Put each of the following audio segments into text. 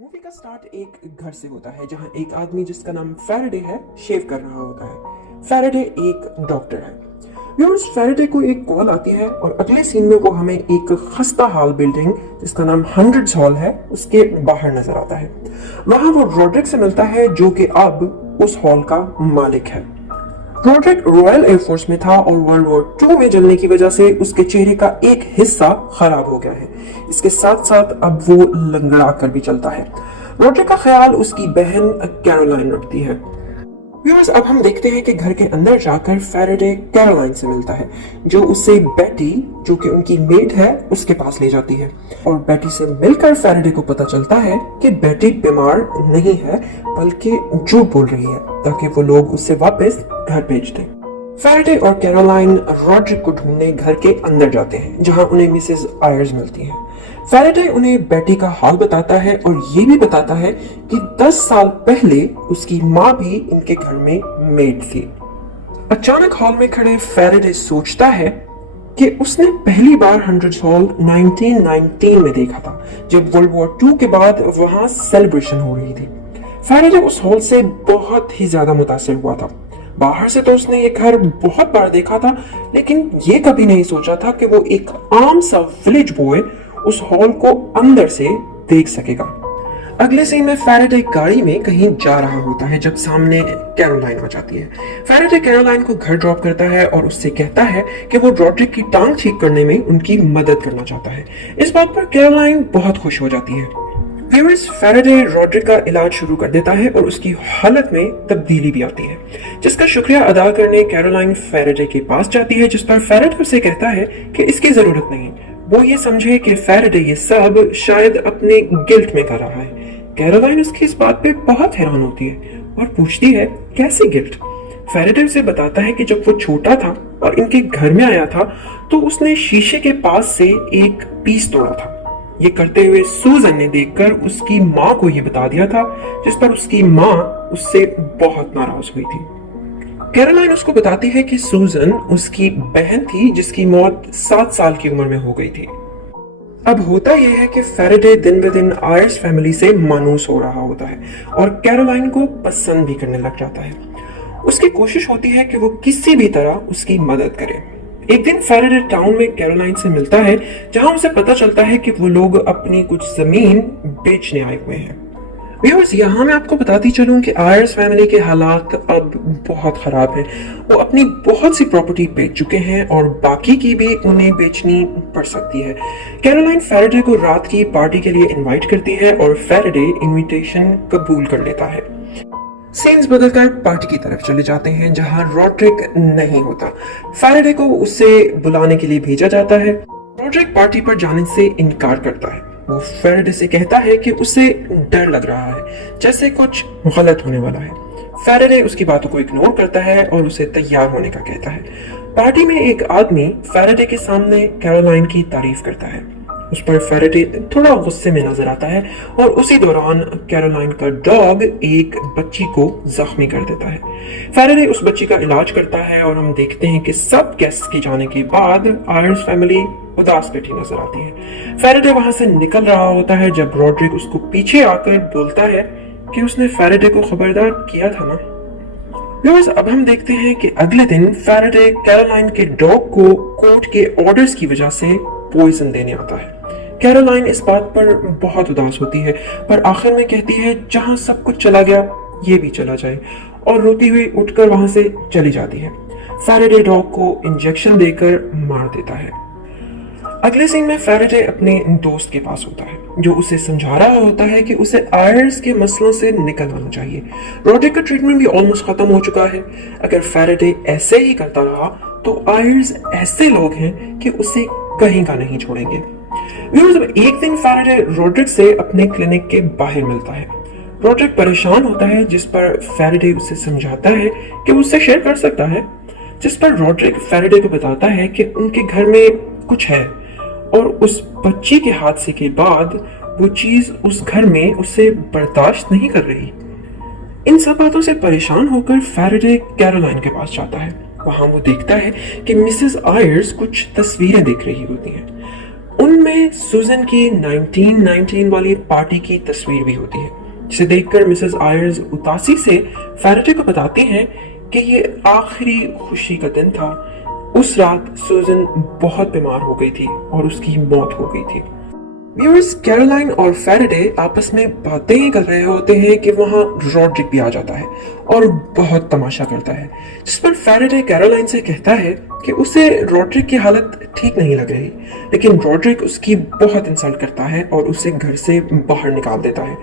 Movie का start एक घर से होता है जहां एक आदमी जिसका नाम फैराडे है शेव कर रहा होता है। फैराडे एक डॉक्टर है। व्यूअर्स, फैराडे को एक कॉल आती है और अगले सीन में वो हमें एक खस्ता हाल बिल्डिंग जिसका नाम हंड्रेड्स हॉल है उसके बाहर नजर आता है। वहां वो रॉड्रिक से मिलता है जो कि अब उस हॉल का मालिक है। रॉड्रिक रॉयल एयरफोर्स में था और वर्ल्ड वॉर 2 में जलने की वजह से उसके चेहरे का एक हिस्सा खराब हो गया है। इसके साथ साथ अब वो लंगड़ा कर भी चलता है। रॉड्रिक का ख्याल उसकी बहन कैरोलाइन रखती है। व्यूअर्स, अब हम देखते हैं कि घर के अंदर जाकर फैराडे कैरोलाइन से मिलता है जो उसे बेटी, जो कि उनकी मेड है, उसके पास ले जाती है। और बेटी से मिलकर फैराडे को पता चलता है कि बेटी बीमार नहीं है बल्कि झूठ बोल रही है ताकि वो लोग उससे वापस घर भेज दें। फैराडे और कैरोलाइन रॉड्रिक को ढूंढने घर के अंदर जाते हैं जहां उन्हें मिसेस आयर्स मिलती है। फैराडे उन्हें बेटी का हाल बताता है और ये भी बताता है कि 10 साल पहले उसकी माँ भी इनके घर में मेड थी। अचानक हॉल में खड़े फैराडे सोचता है कि उसने पहली बार हंड्रेड्स हॉल 1919 में देखा था जब वर्ल्ड वॉर 2 के बाद वहां सेलिब्रेशन हो रही थी। फैराडे उस हॉल से बहुत ही ज्यादा मुतासिर हुआ था। बाहर से तो उसने ये घर बहुत बार देखा था, लेकिन ये कभी नहीं सोचा था कि वो एक आम सा विलेज बॉय उस हॉल को अंदर से देख सकेगा। अगले सीन में फैराडे गाड़ी में कहीं जा रहा होता है जब सामने कैरोलाइन आ जाती है। फैराडे कैरोलाइन को घर ड्रॉप करता है और उससे कहता है कि वो रॉड्रिक की टांग ठीक करने में उनकी मदद करना चाहता है। इस बात पर कैरोलाइन बहुत खुश हो जाती है। व्यूअर्स, फैराडे रॉड्रिक का इलाज शुरू कर देता है और उसकी हालत में तब्दीली भी आती है, जिसका शुक्रिया अदा करने कैरोलाइन फैराडे के पास जाती है, जिस पर फैराडे उसे कहता है कि इसकी जरूरत नहीं। वो ये समझे कि फैराडे ये सब शायद अपने गिल्ट में कर रहा है। कैरोलाइन उसकी इस बात पे बहुत हैरान होती है और पूछती है कैसे गिल्ट। फैराडे उसे बताता है कि जब वो छोटा था और इनके घर में आया था तो उसने शीशे के पास से एक पीस तोड़ा था। ये करते हुए सूजन ने देखकर उसकी माँ को ये बता दिया था, जिस पर उसकी माँ उससे बहुत नाराज हुई थी। कैरोलाइन उसको बताती है कि सूजन उसकी बहन थी जिसकी मौत 7 साल की उम्र में हो गई थी। अब होता यह है कि फैराडे दिन ब दिन आयर्स फैमिली से मानूस हो रहा होता है और कैरोलाइन को पसंद भी करने लग जाता है। उसकी कोशिश होती है कि वो किसी भी तरह उसकी मदद करे। एक दिन फैराडे टाउन में कैरोलाइन से मिलता है जहां उसे पता चलता है कि वो लोग अपनी कुछ जमीन बेचने आए हुए हैं। व्यूअर्स, यहाँ मैं आपको बताती चलूं कि आयर्स फैमिली के हालात अब बहुत खराब हैं। वो अपनी बहुत सी प्रॉपर्टी बेच चुके हैं और बाकी की भी उन्हें बेचनी पड़ सकती है। कैरोलाइन फैराडे को रात की पार्टी के लिए इनवाइट करती है और फैराडे इनविटेशन कबूल कर लेता है। सीन्स बदलकर पार्टी की तरफ चले जाते हैं जहां रॉड्रिक नहीं होता। फैराडे को उसे बुलाने के लिए भेजा जाता है। रॉड्रिक पार्टी पर जाने से इनकार करता है। वो फैराडे से कहता है कि उसे डर लग रहा है, जैसे कुछ गलत होने वाला है। फैराडे उसकी बातों को इग्नोर करता है और उसे तैयार होने का कहता है। पार्टी में एक आदमी फैराडे के सामने कैरोलाइन की तारीफ करता है। उस पर फैराडे थोड़ा गुस्से में नजर आता है और उसी दौरान कैरोलाइन का डॉग एक बच्ची को जख्मी कर देता है। फैराडे उस बच्ची का इलाज करता है और हम देखते हैं कि सब गेस्ट के जाने के बाद आयर्स फैमिली उदास बैठी नजर आती है। फैराडे वहां से निकल रहा होता है जब रॉड्रिक उसको पीछे आकर बोलता है कि उसने फैराडे को खबरदार किया था ना। व्यूअर्स, अब हम देखते हैं कि अगले दिन फैराडे कैरोलाइन के डॉग को कोर्ट के ऑर्डर्स की वजह से पॉइजन देने आता है। कैरोलाइन इस बात पर बहुत उदास होती है, पर आखिर में कहती है जहां सब कुछ चला गया ये भी चला जाए, और रोती हुई उठकर वहां से चली जाती है। फैराडे डॉग को इंजेक्शन देकर मार देता है। अगले सीन में फैराडे अपने दोस्त के पास होता है जो उसे समझा रहा होता है कि उसे आयर्स के मसलों से निकल आना चाहिए। रॉड्रिक का ट्रीटमेंट भी ऑलमोस्ट खत्म हो चुका है। अगर फैराडे ऐसे ही करता रहा तो आयर्स ऐसे लोग हैं कि उसे कहीं का नहीं छोड़ेंगे। व्यूअर्स, एक दिन फैराडे रॉड्रिक से अपने क्लिनिक के बाहर मिलता है। रॉड्रिक परेशान होता है, जिस पर फैराडे उसे समझाता है कि उससे शेयर कर सकता है, जिस पर रॉड्रिक फैराडे को बताता है कि उनके घर में कुछ है और उस बच्ची के हादसे के बाद वो चीज उस घर में उसे बर्दाश्त नहीं कर रही। इन सब बातों से परेशान होकर फैराडे कैरोलाइन के पास जाता है। वहां वो देखता है कि मिसेस आयर्स कुछ तस्वीरें देख रही होती हैं। उनमें में सूजन की 1919 वाली पार्टी की तस्वीर भी होती है, जिसे देखकर मिसेस आयर्स उदासी से फैराडे को बताती हैं कि ये आखिरी खुशी का दिन था। उस रात सूजन बहुत बीमार हो गई थी और उसकी मौत हो गई थी। व्यूअर्स, कैरोलाइन और फैराडे आपस में बातें ही कर रहे होते हैं कि वहां रॉड्रिक भी आ जाता है और बहुत तमाशा करता है, जिस पर फैराडे कैरोलाइन से कहता है कि उसे रॉड्रिक की हालत ठीक नहीं लग रही, लेकिन रॉड्रिक उसकी बहुत इंसल्ट करता है और उसे घर से बाहर निकाल देता है।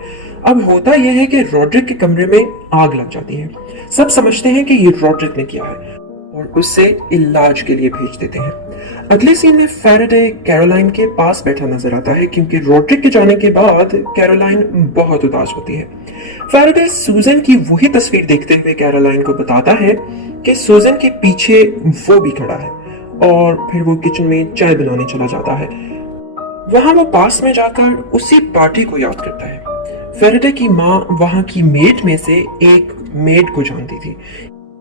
अब होता यह है कि रॉड्रिक के कमरे में आग लग जाती है। सब समझते हैं कि ये रॉड्रिक ने किया है और उसे इलाज के लिए भेज देते हैं। अगले सीन में फैराडे कैरोलाइन के पास बैठा नजर आता है, क्योंकि रॉड्रिक के जाने के बाद कैरोलाइन बहुत उदास होती है। फैराडे सूजन की वही तस्वीर देखते हुए कैरोलाइन को बताता है कि सूजन के पीछे वो भी खड़ा है, और फिर वो किचन में चाय बनाने चला जाता है। वहां वो पास में जाकर उसी पार्टी को याद करता है। फैराडे की माँ वहां की मेड में से एक मेड को जानती थी,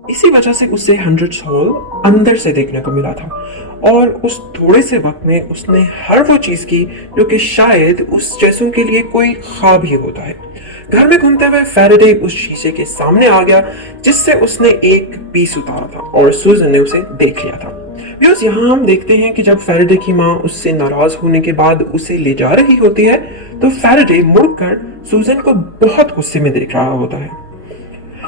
इसी वजह से उसे 100 हॉल अंदर से देखने को मिला था, और उस थोड़े से वक्त में उसने हर वो चीज की जो कि शायद उस जैसों के लिए कोई ख्वाब ही होता है। घर में घूमते हुए फैराडे उस शीशे के सामने आ गया जिससे उसने एक पीस उतारा था और सूजन ने उसे देख लिया था। व्यूअर्स, यहाँ हम देखते हैं कि जब फैराडे की माँ उससे नाराज होने के बाद उसे ले जा रही होती है तो फैराडे मुड़कर सूजन को बहुत गुस्से में देख रहा होता है।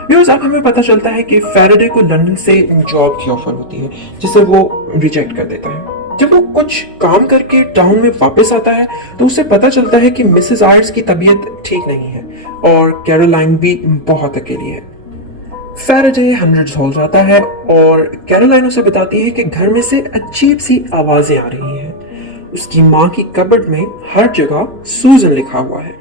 व्यूअर्स, अब हमें पता चलता है कि फैराडे को लंदन से जॉब की ऑफर होती है, जिसे वो रिजेक्ट कर देता है। जब वो कुछ काम करके टाउन में वापस आता है तो उसे पता चलता है कि मिसेस आयर्स की तबीयत ठीक नहीं है और कैरोलाइन भी बहुत अकेली है। फैराडे 100 हॉल जाता है और कैरोलाइन उसे बताती है कि घर में से अजीब सी आवाजें आ रही हैं। उसकी माँ की कबर्ड में हर जगह सूजन लिखा हुआ है।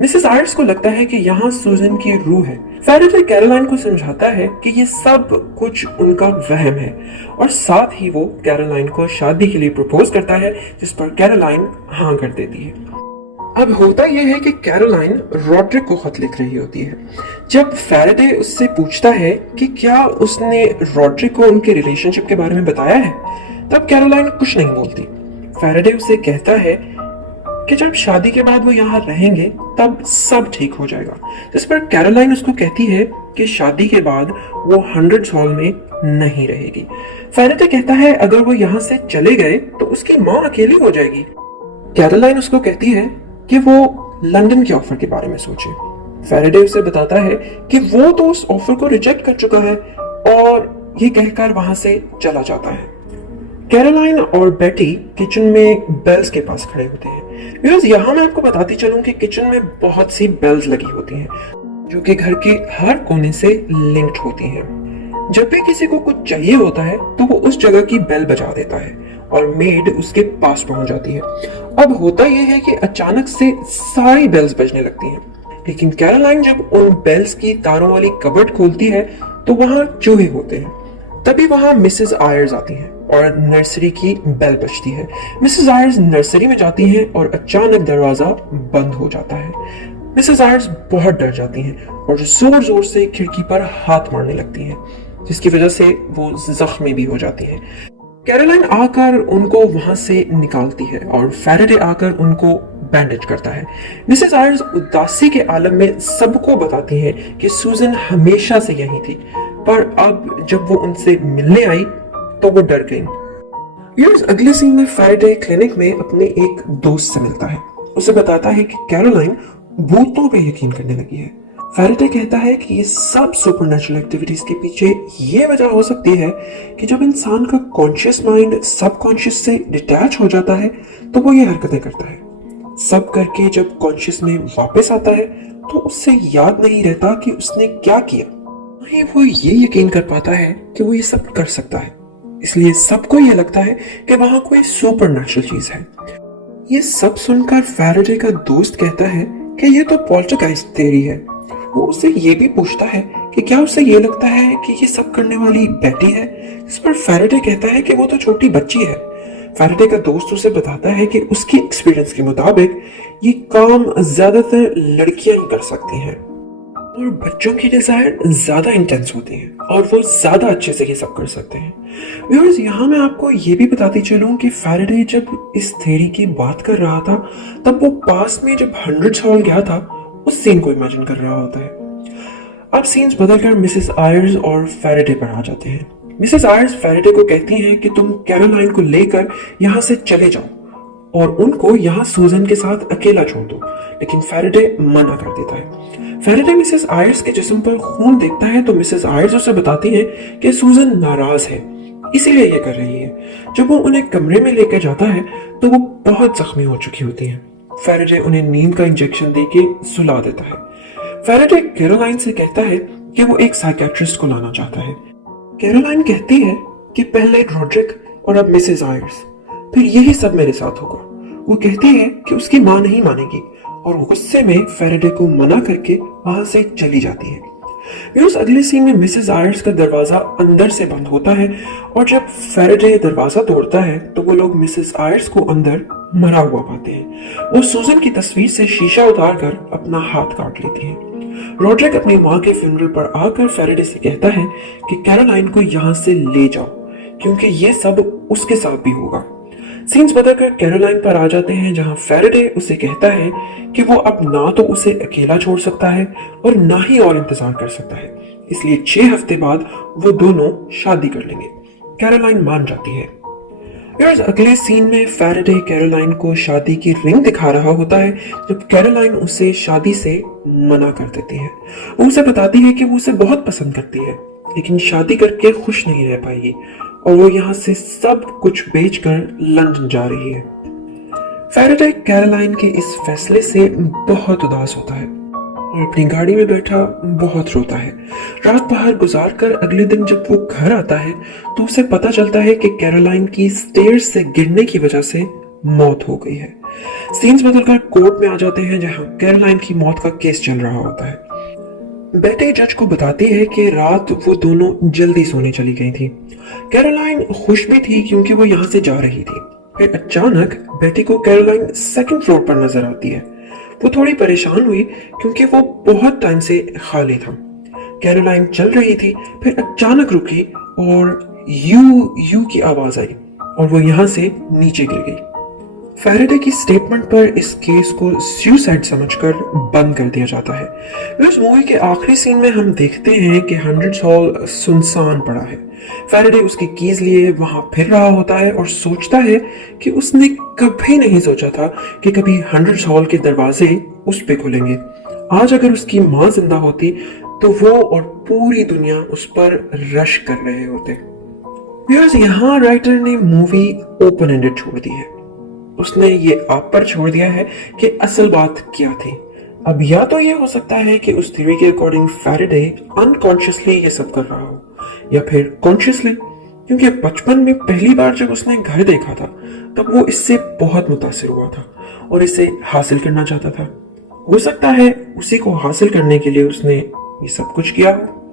मिसेस आयर्स को लगता है कि यहाँ सूजन की रूह है। फैराडे कैरोलाइन को समझाता है कि ये सब कुछ उनका वहम है, और साथ ही वो कैरोलाइन को शादी के लिए प्रपोज करता है, जिस पर कैरोलाइन हाँ कर देती है। अब होता यह है कि कैरोलाइन रॉड्रिक को खत लिख रही होती है। जब फैराडे उससे पूछता है कि क्या उसने रॉड्रिक को उनके रिलेशनशिप के बारे में बताया है, तब कैरोलाइन कुछ नहीं बोलती। फैराडे उसे कहता है कि जब शादी के बाद वो यहाँ रहेंगे तब सब ठीक हो जाएगा, जिस पर कैरोलाइन उसको कहती है कि शादी के बाद वो 100 हॉल में नहीं रहेगी। फैराडे कहता है अगर वो यहाँ से चले गए तो उसकी माँ अकेली हो जाएगी। कैरोलाइन उसको कहती है कि वो लंदन के ऑफर के बारे में सोचे। फैराडे उसे बताता है कि वो तो उस ऑफर को रिजेक्ट कर चुका है, और ये कहकर वहां से चला जाता है। कैरोलाइन और बेटी किचन में बेल्स के पास खड़े होते हैं। व्यूअर्स, यहाँ मैं आपको बताती चलूं कि किचन में बहुत सी बेल्स लगी होती हैं, जो कि घर के हर कोने से लिंक्ड होती हैं। जब भी किसी को कुछ चाहिए होता है तो वो उस जगह की बेल बजा देता है और मेड उसके पास पहुंच जाती है। अब होता यह है कि अचानक से सारी बेल्स बजने लगती हैं, लेकिन कैरोलाइन जब उन बेल्स की तारों वाली कबर्ड खोलती है तो वहां चूहे होते हैं। तभी वहां मिसेस आयर्स आती हैं और नर्सरी की बेल बजती है। मिसेस आयर्स नर्सरी में जाती हैं और अचानक दरवाजा बंद हो जाता है। मिसेस आयर्स बहुत डर जाती हैं और जोर जोर से खिड़की पर हाथ मारने लगती हैं, जिसकी वजह से वो जख्मी भी हो जाती हैं। कैरोलाइन आकर उनको वहां से निकालती है और फैराडे आकर उनको बैंडेज करता है। मिसेस आयर्स उदासी के आलम में सबको बताती है कि सूजन हमेशा से यही थी, पर अब जब वो उनसे मिलने आई तो वो डर गई। व्यूअर्स, अगले सीन में फैराडे क्लिनिक में अपने एक दोस्त से मिलता है। उसे बताता है कि कैरोलाइन भूतों पे यकीन करने लगी है। फैराडे कहता है कि ये सब सुपरनैचुरल एक्टिविटीज के पीछे ये वजह हो सकती है कि जब इंसान का कॉन्शियस माइंड सबकॉन्शियस से डिटैच हो जाता है तो वो ये हरकतें करता है। सब करके जब कॉन्शियस में वापस आता है तो उससे याद नहीं रहता कि उसने क्या किया। वहीं वो ये यकीन कर पाता है कि वो ये सब कर सकता है, इसलिए सबको ये लगता है कि वहां कोई सुपरनैचुरल चीज है। ये सब सुनकर फैराडे का दोस्त कहता है कि ये तो पोल्टरगाइस्ट थ्योरी है। वो उससे ये भी पूछता है कि क्या उसे ये लगता है कि ये सब करने वाली बेटी है, इस पर फैराडे कहता है कि वो तो छोटी बच्ची है। फैराडे का दोस्त उसे बताता है कि उसकी एक्सपीरियंस के मुताबिक ये काम ज्यादातर लड़कियां ही कर सकती हैं। और बच्चों की डिजायर ज्यादा इंटेंस होती है और वो ज्यादा अच्छे से ये सब कर सकते हैं। व्यूअर्स, यहाँ मैं आपको ये भी बताती चलूं कि फैराडे जब इस थ्योरी की बात कर रहा था तब वो पास में जब 100 हॉल गया था उस सीन को इमेजिन कर रहा होता है। अब सीन्स बदलकर मिसेस आयर्स और फैराडे पर आ जाते हैं। मिसेस आयर्स फैराडे को कहती हैं कि तुम कैरोलाइन को लेकर यहाँ से चले जाओ और उनको यहाँ सूजन के साथ अकेला छोड़ दो, लेकिन फैराडे मना कर देता है। फैराडे मिसेस आयर्स के जिस्म पर खून देखता है तो मिसेस आयर्स उसे बताती है कि सूजन नाराज है, इसीलिए ये कर रही है। जब वो उन्हें कमरे में लेकर जाता है तो वो बहुत जख्मी हो चुकी होती हैं। फैराडे उन्हें नींद का इंजेक्शन देके सुला देता है। फैराडे कैरोलाइन से कहता है कि वो एक साइकियाट्रिस्ट को लाना चाहता है। कैरोलाइन कहती है कि पहले रॉड्रिक और अब मिसेस आयर्स, फिर यही सब मेरे साथ होगा। वो कहती है कि उसकी मां नहीं मानेगी और गुस्से में फैराडे को मना करके वहां से चली जाती है। उस अगले सीन में मिसेस आयर्स का दरवाजा अंदर से बंद होता है और जब फैराडे दरवाजा तोड़ता है तो वो लोग मिसेस आयर्स को अंदर मरा हुआ पाते हैं। वो सूजन की तस्वीर से शीशा उतार कर अपना हाथ काट लेती है। रॉड्रिक अपनी मां के फ्यूनरल पर आकर फैराडे से कहता है कि कैरोलाइन को यहाँ से ले जाओ क्योंकि ये सब उसके साथ भी होगा। सीन्स बदलकर कैरोलाइन पर आ जाते हैं जहां फैराडे उसे कहता है कि वो अब ना तो उसे अकेला छोड़ सकता है और ना ही और इंतजार कर सकता है, इसलिए 6 हफ्ते बाद वो दोनों शादी कर लेंगे। कैरोलाइन मान जाती है। यार अगले सीन में फैराडे कैरोलाइन को शादी की रिंग दिखा रहा होता है जब कैरोलाइन उसे शादी से मना कर देती है। वो उसे बताती है कि वो उसे बहुत पसंद करती है लेकिन शादी करके खुश नहीं रह पाएगी और वो यहाँ से सब कुछ बेचकर लंदन जा रही है। फैराडे कैरोलाइन के इस फैसले से बहुत उदास होता है और अपनी गाड़ी में बैठा बहुत रोता है। रात बाहर गुजार कर अगले दिन जब वो घर आता है तो उसे पता चलता है कि कैरोलाइन की स्टेयर्स से गिरने की वजह से मौत हो गई है। सीन्स बदलकर कोर्ट में आ जाते हैं जहां कैरोलाइन की मौत का केस चल रहा होता है। बेटी जज को बताती है कि रात वो दोनों जल्दी सोने चली गई थी। कैरोलाइन खुश भी थी क्योंकि वो यहाँ से जा रही थी। फिर अचानक बेटी को कैरोलाइन 2nd फ्लोर पर नजर आती है। वो थोड़ी परेशान हुई क्योंकि वो बहुत टाइम से खाली था। कैरोलाइन चल रही थी, फिर अचानक रुकी और यू यू की आवाज आई और वो यहाँ से नीचे गिर गई। फैराडे की स्टेटमेंट पर इस केस को सुसाइड समझकर बंद कर दिया जाता है। इस मूवी के आखिरी सीन में हम देखते हैं कि 100 हॉल सुनसान पड़ा है। फैराडे उसकी कीज लिए वहां फिर रहा होता है और सोचता है कि उसने कभी नहीं सोचा था कि कभी 100 हॉल के दरवाजे उस पे खुलेंगे। आज अगर उसकी माँ जिंदा होती तो वो और पूरी दुनिया उस पर रश कर रहे होते। यहाँ राइटर ने मूवी ओपन एंडेड छोड़ दी है। उसने ये आप पर छोड़ दिया है कि असल बात क्या थी। अब या तो ये हो सकता है कि उस थ्योरी के अकॉर्डिंग फैराडे अनकॉन्शियसली ये सब कर रहा हो या फिर कॉन्शियसली, क्योंकि बचपन में पहली बार जब उसने घर देखा था तब वो इससे बहुत मुतासिर हुआ था और इसे हासिल करना चाहता था। हो सकता है उसी को हासिल करने के लिए उसने ये सब कुछ किया हो।